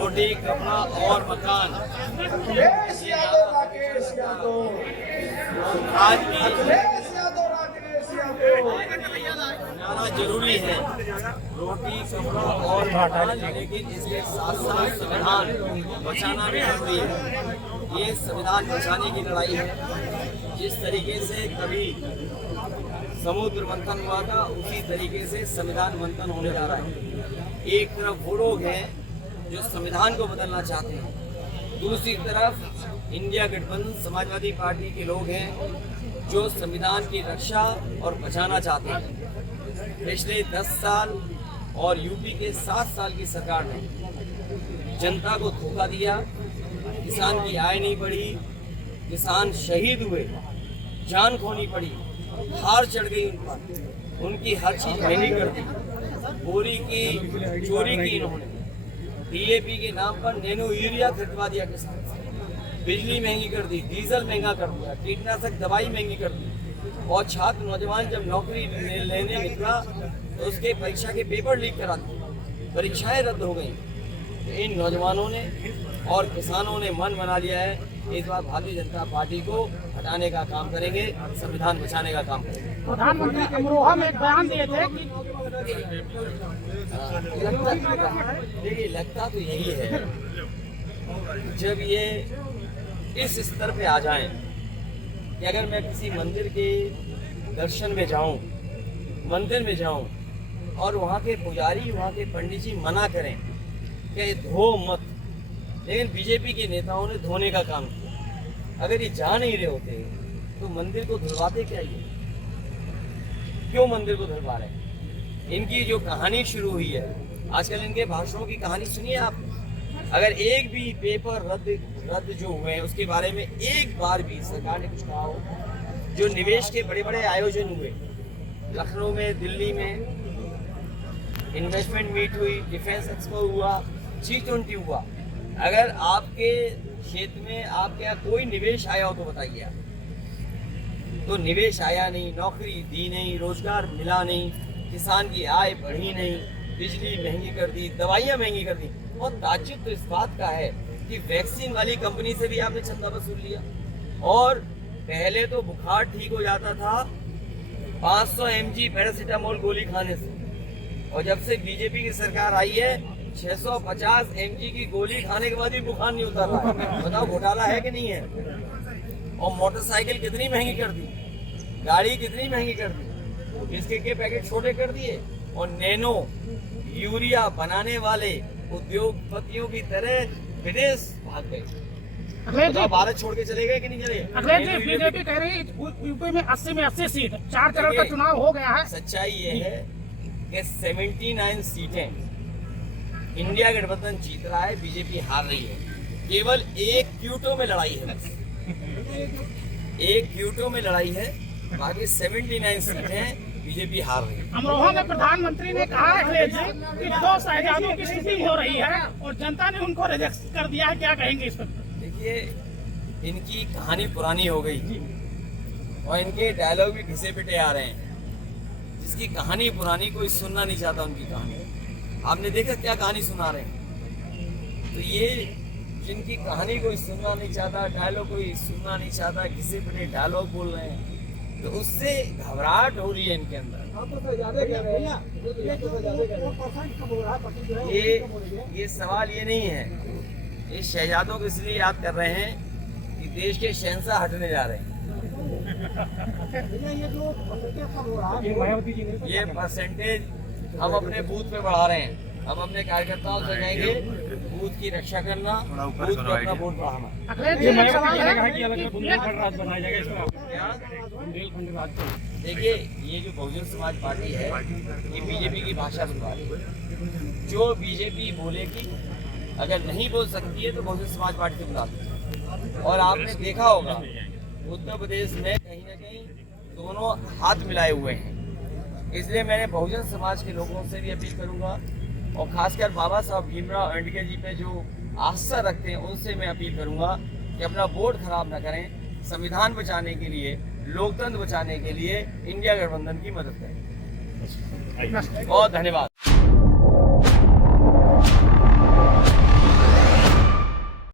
रोटी कपड़ा और मकान। आज भी जाना जरूरी है, रोटी कपड़ा और मकान, लेकिन इसके साथ साथ संविधान बचाना भी जरूरी है। ये संविधान बचाने की लड़ाई है। जिस तरीके से कभी समुद्र मंथन हुआ था, उसी तरीके से संविधान मंथन होने जा रहा है। एक तरफ वो लोग हैं जो संविधान को बदलना चाहते हैं, दूसरी तरफ इंडिया गठबंधन समाजवादी पार्टी के लोग हैं जो संविधान की रक्षा और बचाना चाहते हैं। पिछले 10 साल और यूपी के 7 साल की सरकार ने जनता को धोखा दिया, किसान की आय नहीं बढ़ी, किसान शहीद हुए, जान खोनी पड़ी, हार चढ़ गई उन पर, उनकी हर चीज महंगी कर दी, बोरी की चोरी की इन्होंने, डीएपी के नाम पर नैनो यूरिया खरीदवा दिया किसान से, बिजली महंगी कर दी, डीजल महंगा कर दिया, कीटनाशक दवाई महंगी कर दी। और छात्र नौजवान जब नौकरी लेने निकला तो उसके परीक्षा के पेपर लीक करा दिए, परीक्षाएं रद्द हो गई। इन नौजवानों ने और किसानों ने मन बना लिया है, इस बार भारतीय जनता पार्टी को हटाने का काम करेंगे, संविधान बचाने का काम करेंगे। प्रधानमंत्री अमरोहा में एक बयान दिए थे कि देखिए, लगता तो यही है जब ये इस स्तर पे आ जाएं कि अगर मैं किसी मंदिर के दर्शन में जाऊं, मंदिर में जाऊं और वहाँ के पुजारी, वहाँ के पंडित जी मना करें कि धो मत, लेकिन बीजेपी के नेताओं ने धोने का काम किया। अगर ये जा नहीं रहे होते तो मंदिर को धुलवाते क्या ये? क्यों मंदिर को धुलवा रहे हैं? इनकी जो कहानी शुरू हुई है, आजकल इनके भाषणों की कहानी सुनिए आप। अगर एक भी पेपर रद्द जो हुए हैं उसके बारे में एक बार भी सरकार ने कुछ कहा हो, जो निवेश के बड़े बड़े आयोजन हुए, लखनऊ में, दिल्ली में इन्वेस्टमेंट मीट हुई, डिफेंस एक्सपो हुआ, G20 हुआ, अगर आपके क्षेत्र में आपके यहाँ कोई निवेश आया हो तो बताइए आप। तो निवेश आया नहीं, नौकरी दी नहीं, रोजगार मिला नहीं, किसान की आय बढ़ी नहीं, बिजली महंगी कर दी, दवाइयाँ महंगी कर दी। और ताज्जुब तो इस बात का है कि वैक्सीन वाली कंपनी से भी आपने चंदा वसूल लिया। और पहले तो बुखार ठीक हो जाता था 500 mg पैरासीटामोल गोली खाने से, और जब से बीजेपी की सरकार आई है 650 mg की गोली खाने के बाद भी बुखार नहीं उतर रहा है। बताओ घोटाला है कि नहीं है? और मोटरसाइकिल कितनी महंगी कर दी, गाड़ी कितनी महंगी कर दी, बिस्किट के पैकेट छोटे कर दिए, और नैनो यूरिया बनाने वाले उद्योगपतियों की तरह विदेश भाग गए। भारत छोड़ के चले गए कि नहीं चले? अखिलेश जी, बीजेपी कह रही है यूपी में 80 में 80 सीट, 4 चरण का चुनाव हो गया है। सच्चाई ये है कि 79 सीटें इंडिया गठबंधन जीत रहा है, बीजेपी हार रही है। केवल एक क्यूटो में लड़ाई है, बस एक क्यूटो में लड़ाई है, बाकी 79 सीटें बीजेपी हार रही है। अमरोहा में प्रधानमंत्री ने कहा है अखिलेश जी कि 2 शहजादों की शूटिंग हो रही है और जनता ने उनको रिजेक्ट कर दिया है, क्या कहेंगे इस पर? देखिए, इनकी कहानी पुरानी हो गई और इनके डायलॉग भी घिसे पिटे आ रहे हैं। जिसकी कहानी पुरानी, कोई सुनना नहीं चाहता उनकी कहानी। आपने देखा क्या कहानी सुना रहे हैं? तो ये जिनकी कहानी कोई सुनना नहीं चाहता, डायलॉग कोई सुनना नहीं चाहता, घिसे पिटे डायलॉग बोल रहे हैं, तो उससे घबराहट हो रही है इनके अंदर। ये सवाल ये नहीं है, ये शहजादों को इसलिए याद कर रहे हैं कि देश के शहंशाह हटने जा रहे हैं। ये परसेंटेज हम अपने बूथ पे बढ़ा रहे हैं। हम अपने कार्यकर्ताओं से कहेंगे बूथ की रक्षा करना, बूथ पे अपना वोट बढ़ाना। देखिए, ये जो बहुजन समाज पार्टी है, ये बीजेपी की भाषा बुलवा रही है। जो बीजेपी बोलेगी, अगर नहीं बोल सकती है तो बहुजन समाज पार्टी से बुलाती है। और आपने देखा होगा उत्तर प्रदेश में कहीं ना कहीं दोनों हाथ मिलाए हुए हैं। इसलिए मैंने बहुजन समाज के लोगों से भी अपील करूंगा, और खासकर बाबा साहब भीमराव अम्बेडकर जी पे जो आस्था रखते हैं उनसे मैं अपील करूंगा कि अपना वोट खराब न करें, संविधान बचाने के लिए, लोकतंत्र बचाने के लिए इंडिया गठबंधन की मदद करें। बहुत धन्यवाद।